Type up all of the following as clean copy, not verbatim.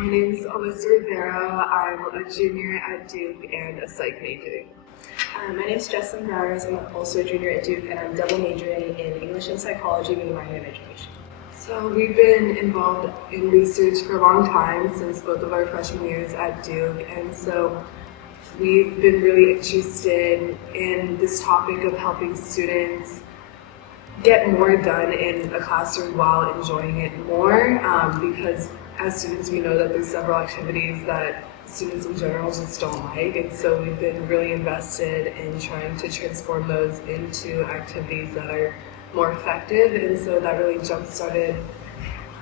My name is Alissa Rivero. I'm a junior at Duke and a psych major. My name is Jeslyn. Brouwers. I'm also a junior at Duke, and I'm double majoring in English and psychology with a minor in education. So we've been involved in research for a long time, since both of our freshman years at Duke, and so we've been really interested in this topic of helping students get more done in a classroom while enjoying it more, because as students we know that there's several activities that students in general just don't like, and so we've been really invested in trying to transform those into activities that are more effective, and so that really jump-started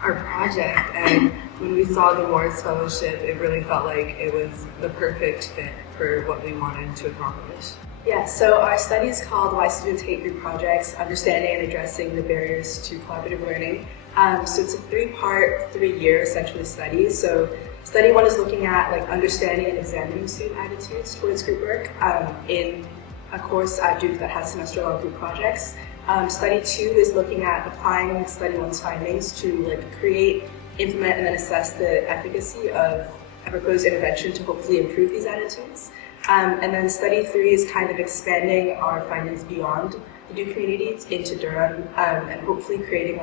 our project. And when we saw the Morris Fellowship, it really felt like it was the perfect fit for what we wanted to accomplish. Yeah, so our study is called Why Students Hate Group Projects, Understanding and Addressing the Barriers to Collaborative Learning. So it's a three-part, 3-year essentially study. So study 1 is looking at understanding and examining student attitudes towards group work in a course at Duke that has semester-long group projects. Study 2 is looking at applying study 1's findings to create, implement, and then assess the efficacy of a proposed intervention to hopefully improve these attitudes. And then study 3 is kind of expanding our findings beyond the Duke community into Durham, and hopefully creating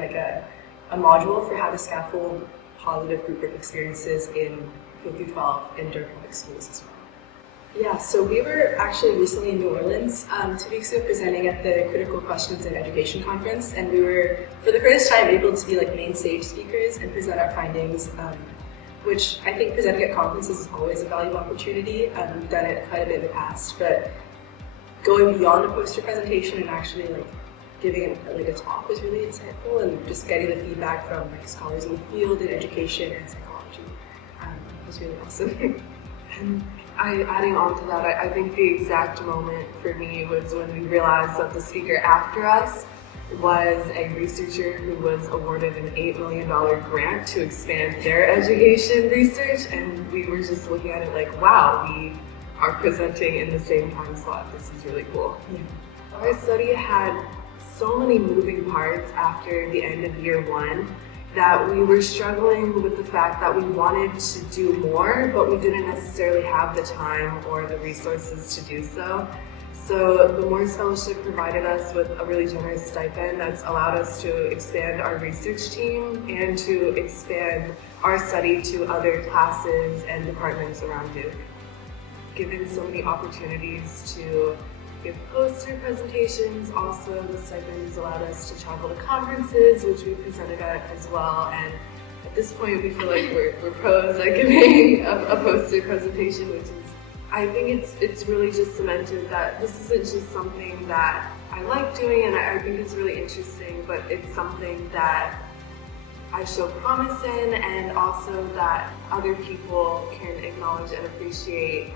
a module for how to scaffold positive group work experiences in K-12 in Durham public schools as well. Yeah, so we were actually recently in New Orleans 2 weeks ago presenting at the Critical Questions in Education conference, and we were for the first time able to be main stage speakers and present our findings, which I think presenting at conferences is always a valuable opportunity. We've done it quite a bit in the past, but going beyond a poster presentation and actually giving a talk was really insightful, and just getting the feedback from scholars in the field in education and psychology was really awesome. And adding on to that, I think the exact moment for me was when we realized that the speaker after us was a researcher who was awarded an $8 million grant to expand their education research, and we were just looking at it wow, we are presenting in the same time slot. This is really cool. Yeah. Our study had so many moving parts after the end of year 1 that we were struggling with the fact that we wanted to do more, but we didn't necessarily have the time or the resources to do so. So the Morris Fellowship provided us with a really generous stipend that's allowed us to expand our research team and to expand our study to other classes and departments around Duke. Given so many opportunities to give poster presentations, also the stipend has allowed us to travel to conferences, which we presented at as well, and at this point we feel like we're pros at giving a poster presentation, which is, I think it's really just cemented that this isn't just something that I like doing and I think it's really interesting, but it's something that I show promise in, and also that other people can acknowledge and appreciate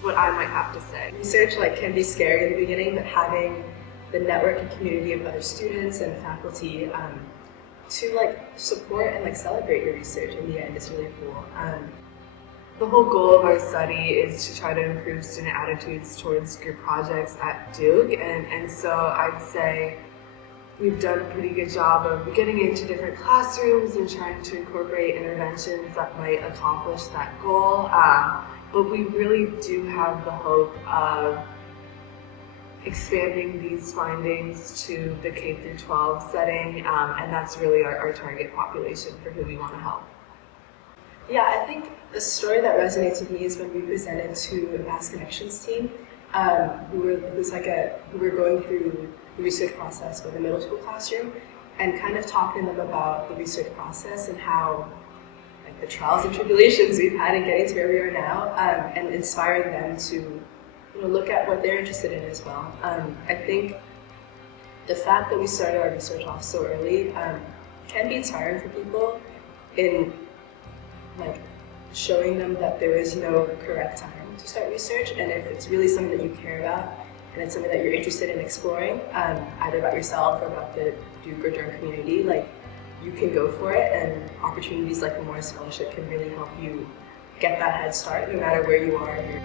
what I might have to say. Research can be scary in the beginning, but having the network and community of other students and faculty to support and celebrate your research in the end is really cool. The whole goal of our study is to try to improve student attitudes towards group projects at Duke, and so I'd say we've done a pretty good job of getting into different classrooms and trying to incorporate interventions that might accomplish that goal. But we really do have the hope of expanding these findings to the K-12 setting, and that's really our target population for who we want to help. Yeah, I think the story that resonates with me is when we presented to the Mass Connections team. We were going through the research process with a middle school classroom and kind of talking to them about the research process and how the trials and tribulations we've had in getting to where we are now, and inspiring them to look at what they're interested in as well. I think the fact that we started our research off so early can be inspiring for people in showing them that there is no correct time to start research, and if it's really something that you care about and it's something that you're interested in exploring, either about yourself or about the Duke or Durham community, you can go for it, and opportunities like the Morris Fellowship can really help you get that head start no matter where you are in your